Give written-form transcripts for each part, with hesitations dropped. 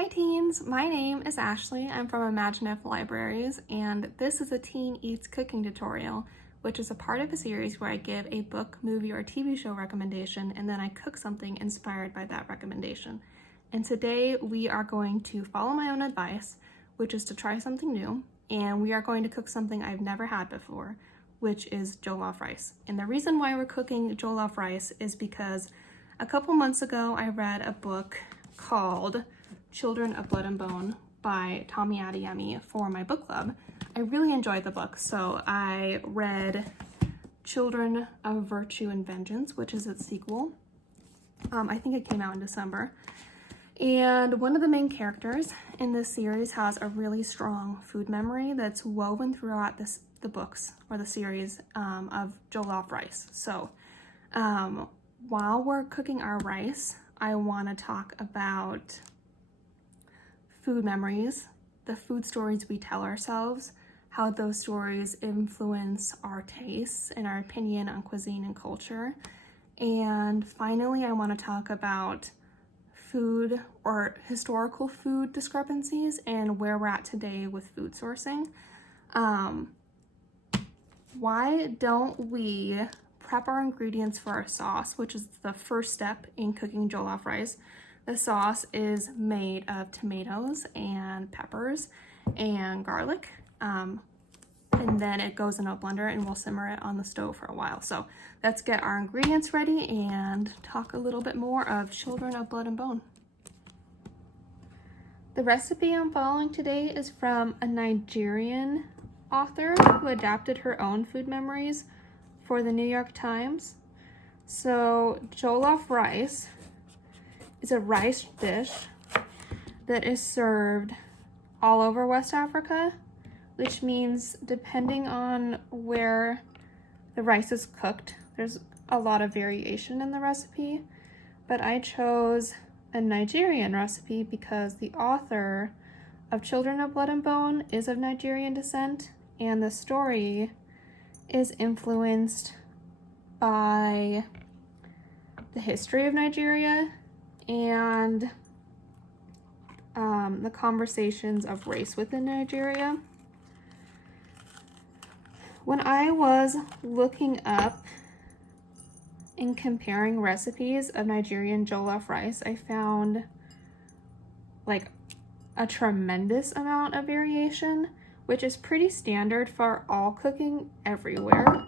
Hi teens, my name is Ashley. I'm from Imaginative Libraries, and this is a Teen Eats cooking tutorial, which is a part of a series where I give a book, movie, or TV show recommendation, and then I cook something inspired by that recommendation. And today we are going to follow my own advice, which is to try something new, and we are going to cook something I've never had before, which is jollof rice. And the reason why we're cooking jollof rice is because a couple months ago I read a book called Children of Blood and Bone by Tomi Adeyemi for my book club. I really enjoyed the book, so I read Children of Virtue and Vengeance, which is its sequel. I think it came out in December. And one of the main characters in this series has a really strong food memory that's woven throughout the books or the series of jollof rice. So while we're cooking our rice, I want to talk about food memories, the food stories we tell ourselves, how those stories influence our tastes and our opinion on cuisine and culture. And finally, I want to talk about food or historical food discrepancies and where we're at today with food sourcing. Why don't we prep our ingredients for our sauce, which is the first step in cooking jollof rice? The sauce is made of tomatoes and peppers and garlic, and then it goes in a blender and we'll simmer it on the stove for a while. So let's get our ingredients ready and talk a little bit more of Children of Blood and Bone. The recipe I'm following today is from a Nigerian author who adapted her own food memories for the New York Times. So jollof rice is a rice dish that is served all over West Africa, which means depending on where the rice is cooked, there's a lot of variation in the recipe, but I chose a Nigerian recipe because the author of Children of Blood and Bone is of Nigerian descent, and the story is influenced by the history of Nigeria and the conversations of race within Nigeria. When I was looking up and comparing recipes of Nigerian jollof rice, I found like a tremendous amount of variation, which is pretty standard for all cooking everywhere.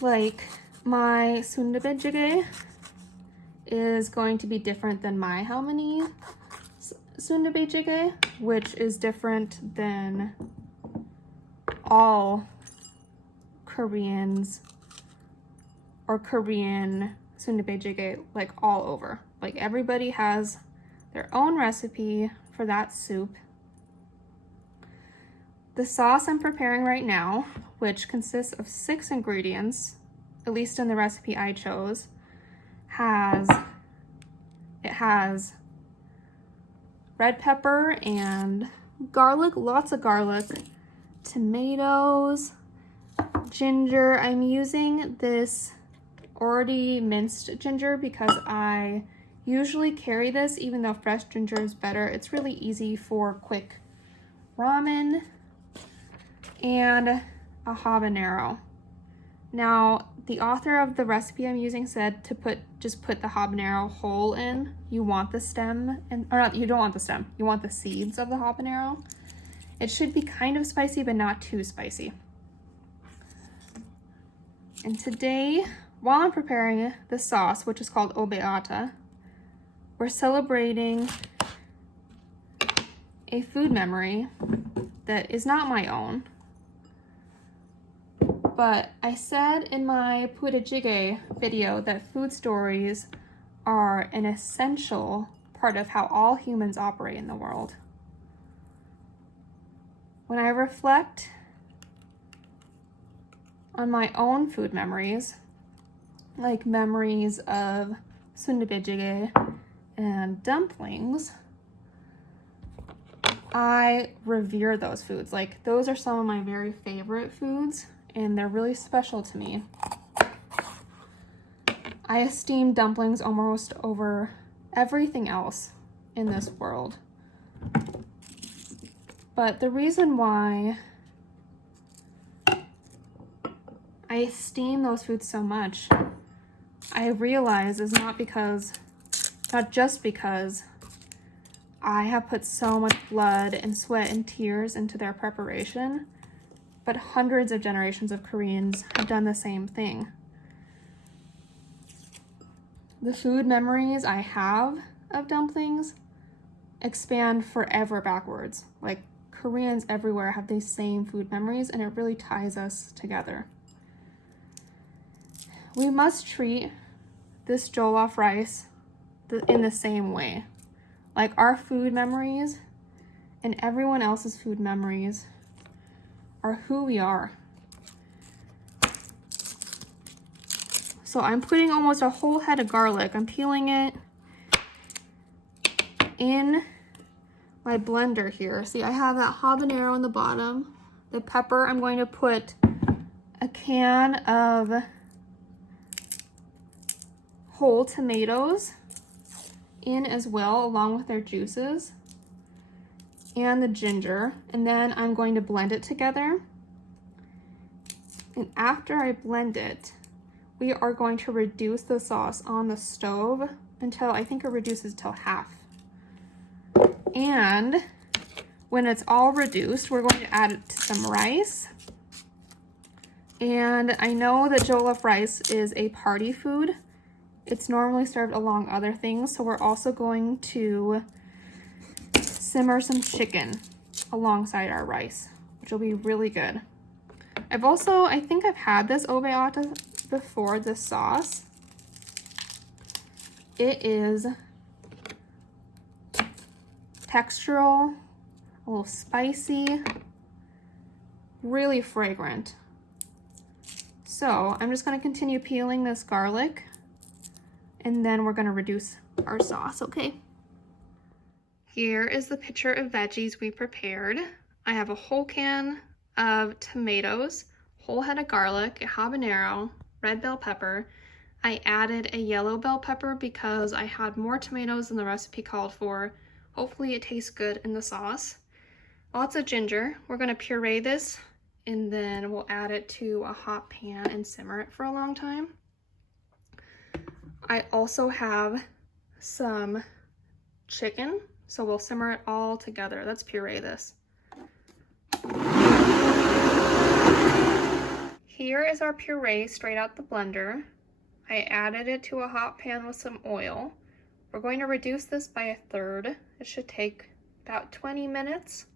Like my sundabe jjigae is going to be different than my halmoni sundabe jjigae, which is different than all Koreans or Korean sundabe jjigae, like all over. Like everybody has their own recipe for that soup. The sauce I'm preparing right now, which consists of 6 ingredients, at least in the recipe I chose, has red pepper and garlic, lots of garlic, tomatoes, ginger. I'm using this already minced ginger because I usually carry this, even though fresh ginger is better. It's really easy for quick ramen. And a habanero. Now, the author of the recipe I'm using said to just put the habanero whole in. You want the stem, you don't want the stem, you want the seeds of the habanero. It should be kind of spicy, but not too spicy. And today, while I'm preparing the sauce, which is called obeata, we're celebrating a food memory that is not my own. But I said in my pure jjigae video that food stories are an essential part of how all humans operate in the world. When I reflect on my own food memories, like memories of sundabe jjigae and dumplings, I revere those foods. Like, those are some of my very favorite foods, and they're really special to me. I esteem dumplings almost over everything else in this world. But the reason why I esteem those foods so much, I realize is not just because I have put so much blood and sweat and tears into their preparation, but hundreds of generations of Koreans have done the same thing. The food memories I have of dumplings expand forever backwards. Like, Koreans everywhere have these same food memories, and it really ties us together. We must treat this jollof rice in the same way. Like, our food memories and everyone else's food memories are who we are. So I'm putting almost a whole head of garlic. I'm peeling it in my blender here. See, I have that habanero on the bottom. The pepper, I'm going to put a can of whole tomatoes in as well, along with their juices, and the ginger, and then I'm going to blend it together. And after I blend it, we are going to reduce the sauce on the stove until I think it reduces till half. And when it's all reduced, we're going to add it to some rice. And I know that jollof rice is a party food. It's normally served along other things, so we're also going to simmer some chicken alongside our rice, which will be really good. I think I've had this obeata before, this sauce. It is textural, a little spicy, really fragrant. So I'm just gonna continue peeling this garlic, and then we're gonna reduce our sauce, okay? Here is the picture of veggies we prepared. I have a whole can of tomatoes, whole head of garlic, a habanero, red bell pepper. I added a yellow bell pepper because I had more tomatoes than the recipe called for. Hopefully it tastes good in the sauce. Lots of ginger. We're gonna puree this, and then we'll add it to a hot pan and simmer it for a long time. I also have some chicken, so we'll simmer it all together. Let's puree this. Here is our puree straight out the blender. I added it to a hot pan with some oil. We're going to reduce this by a third. It should take about 20 minutes.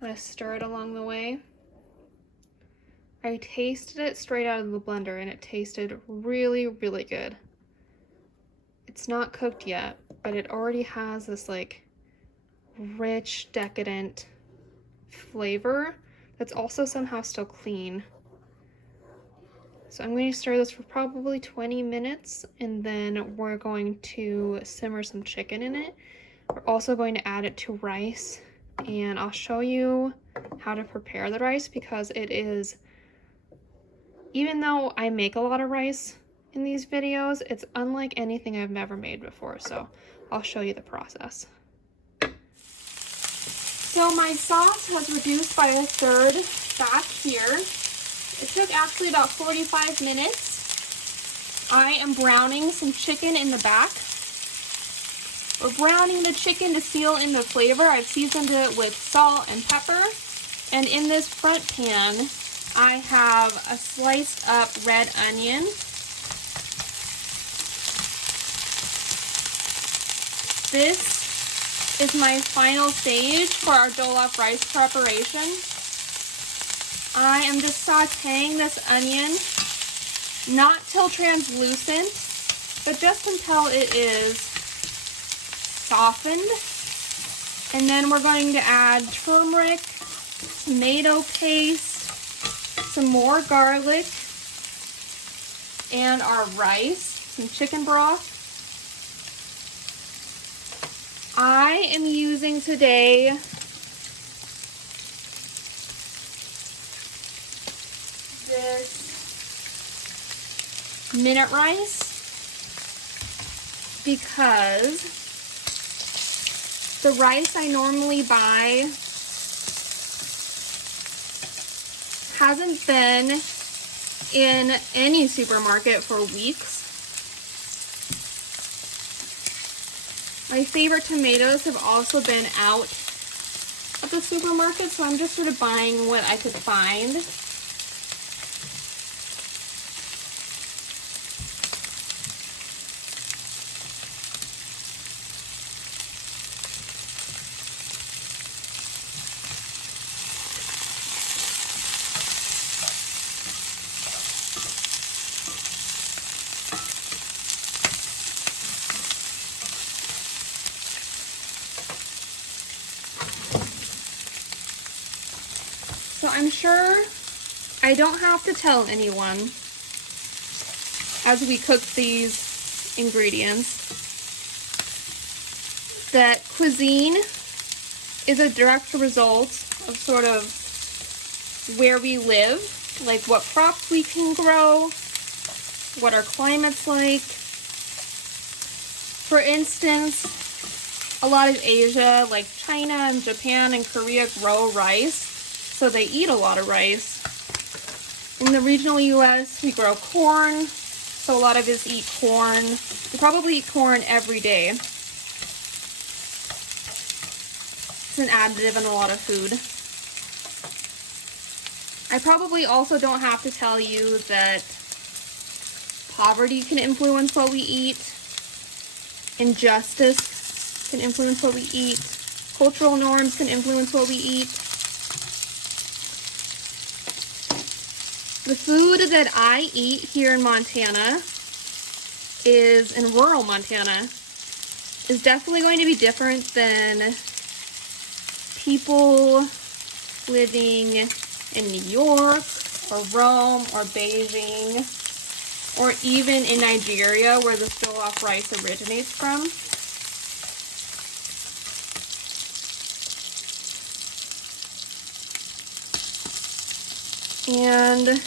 I'm gonna stir it along the way. I tasted it straight out of the blender and it tasted really, really good. It's not cooked yet, but it already has this like rich, decadent flavor that's also somehow still clean. So I'm going to stir this for probably 20 minutes, and then we're going to simmer some chicken in it. We're also going to add it to rice, and I'll show you how to prepare the rice, because it is, even though I make a lot of rice in these videos, it's unlike anything I've ever made before, so I'll show you the process. So my sauce has reduced by a third back here. It took actually about 45 minutes. I am browning some chicken in the back. We're browning the chicken to seal in the flavor. I've seasoned it with salt and pepper. And in this front pan, I have a sliced up red onion. This is my final stage for our jollof rice preparation. I am just sauteing this onion, not till translucent, but just until it is softened. And then we're going to add turmeric, tomato paste, some more garlic, and our rice, some chicken broth. I am using today this minute rice. because the rice I normally buy hasn't been in any supermarket for weeks. My favorite tomatoes have also been out at the supermarket, so I'm just sort of buying what I could find. So I'm sure I don't have to tell anyone as we cook these ingredients that cuisine is a direct result of sort of where we live, like what crops we can grow, what our climate's like. For instance, a lot of Asia, like China and Japan and Korea, grow rice. So they eat a lot of rice. In the regional US, we grow corn, so a lot of us eat corn. We probably eat corn every day. It's an additive in a lot of food. I probably also don't have to tell you that poverty can influence what we eat. Injustice can influence what we eat. Cultural norms can influence what we eat. The food that I eat here in Montana in rural Montana, is definitely going to be different than people living in New York or Rome or Beijing or even in Nigeria where the jollof rice originates from. And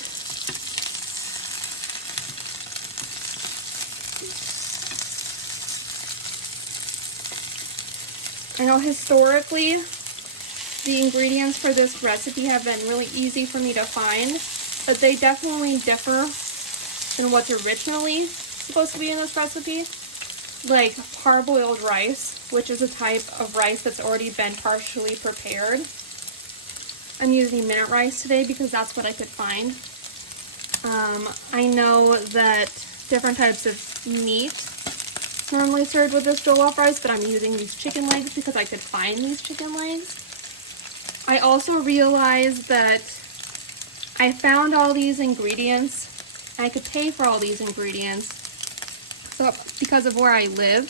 I know historically the ingredients for this recipe have been really easy for me to find, but they definitely differ than what's originally supposed to be in this recipe. Like parboiled rice, which is a type of rice that's already been partially prepared. I'm using minute rice today because that's what I could find. I know that different types of meat normally served with this jollof rice, but I'm using these chicken legs because I could find these chicken legs. I also realized that I found all these ingredients and I could pay for all these ingredients. So because of where I live,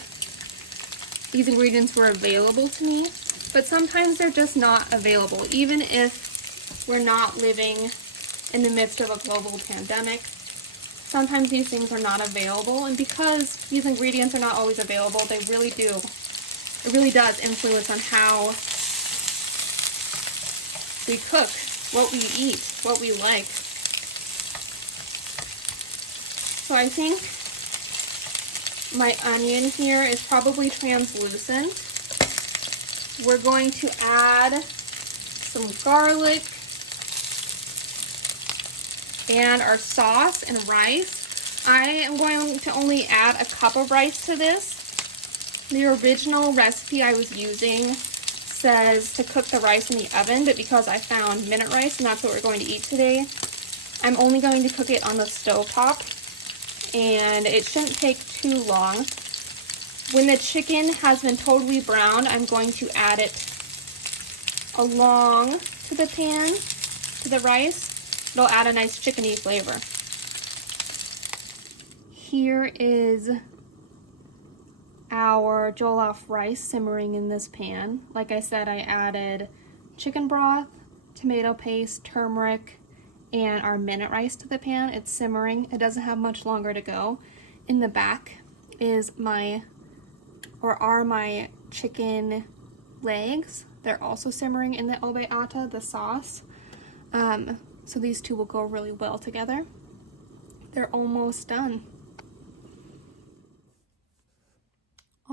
these ingredients were available to me, but sometimes they're just not available, even if we're not living in the midst of a global pandemic. Sometimes these things are not available, and because these ingredients are not always available, it really does influence on how we cook, what we eat, what we like. So I think my onion here is probably translucent. We're going to add some garlic and our sauce and rice. I am going to only add a cup of rice to this. The original recipe I was using says to cook the rice in the oven, but because I found minute rice and that's what we're going to eat today, I'm only going to cook it on the stovetop, and it shouldn't take too long. When the chicken has been totally browned, I'm going to add it along to the pan, to the rice. It'll add a nice chickeny flavor. Here is our jollof rice simmering in this pan. Like I said, I added chicken broth, tomato paste, turmeric, and our minute rice to the pan. It's simmering. It doesn't have much longer to go. In the back is my chicken legs. They're also simmering in the obeata, the sauce. So these two will go really well together. They're almost done.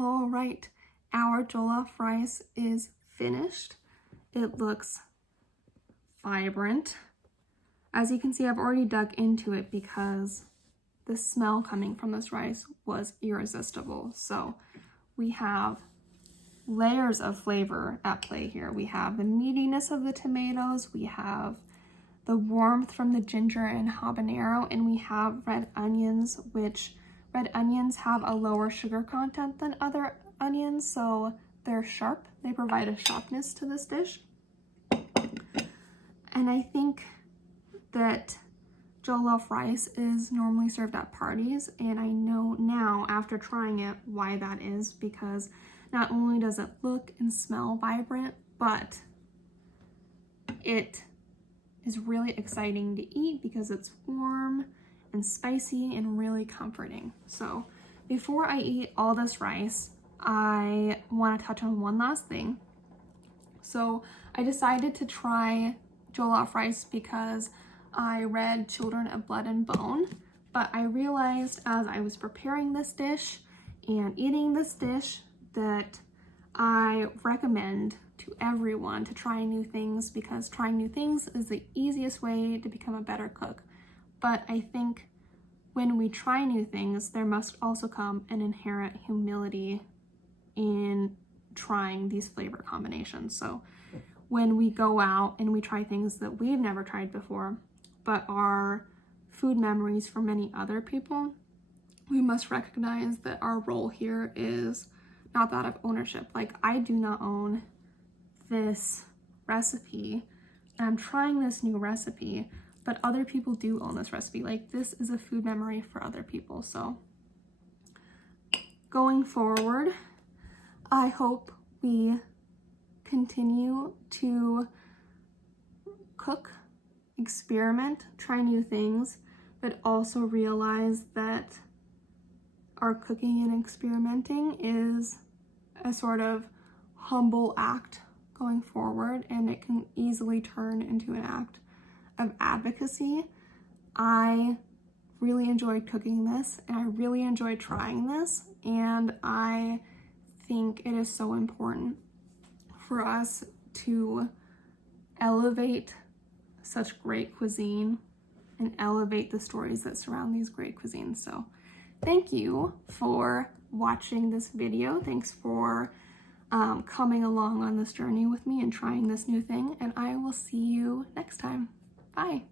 All right, our jollof rice is finished. It looks vibrant. As you can see, I've already dug into it because the smell coming from this rice was irresistible. So we have layers of flavor at play here. We have the meatiness of the tomatoes, we have the warmth from the ginger and habanero, and we have red onions, which red onions have a lower sugar content than other onions, so they're sharp. They provide a sharpness to this dish. And I think that jollof rice is normally served at parties, and I know now after trying it why that is, because not only does it look and smell vibrant, but it is really exciting to eat because it's warm and spicy and really comforting. So before I eat all this rice, I want to touch on one last thing. So I decided to try jollof rice because I read Children of Blood and Bone, but I realized as I was preparing this dish and eating this dish that I recommend to everyone to try new things, because trying new things is the easiest way to become a better cook. But I think when we try new things, there must also come an inherent humility in trying these flavor combinations. So when we go out and we try things that we've never tried before, but are food memories for many other people, we must recognize that our role here is not that of ownership. Like, I do not own this recipe, and I'm trying this new recipe, but other people do own this recipe. Like, this is a food memory for other people. So going forward, I hope we continue to cook, experiment, try new things, but also realize that our cooking and experimenting is a sort of humble act going forward, and it can easily turn into an act of advocacy. I really enjoyed cooking this, and I really enjoyed trying this, and I think it is so important for us to elevate such great cuisine and elevate the stories that surround these great cuisines. So thank you for watching this video. Thanks for coming along on this journey with me and trying this new thing, and I will see you next time. Bye.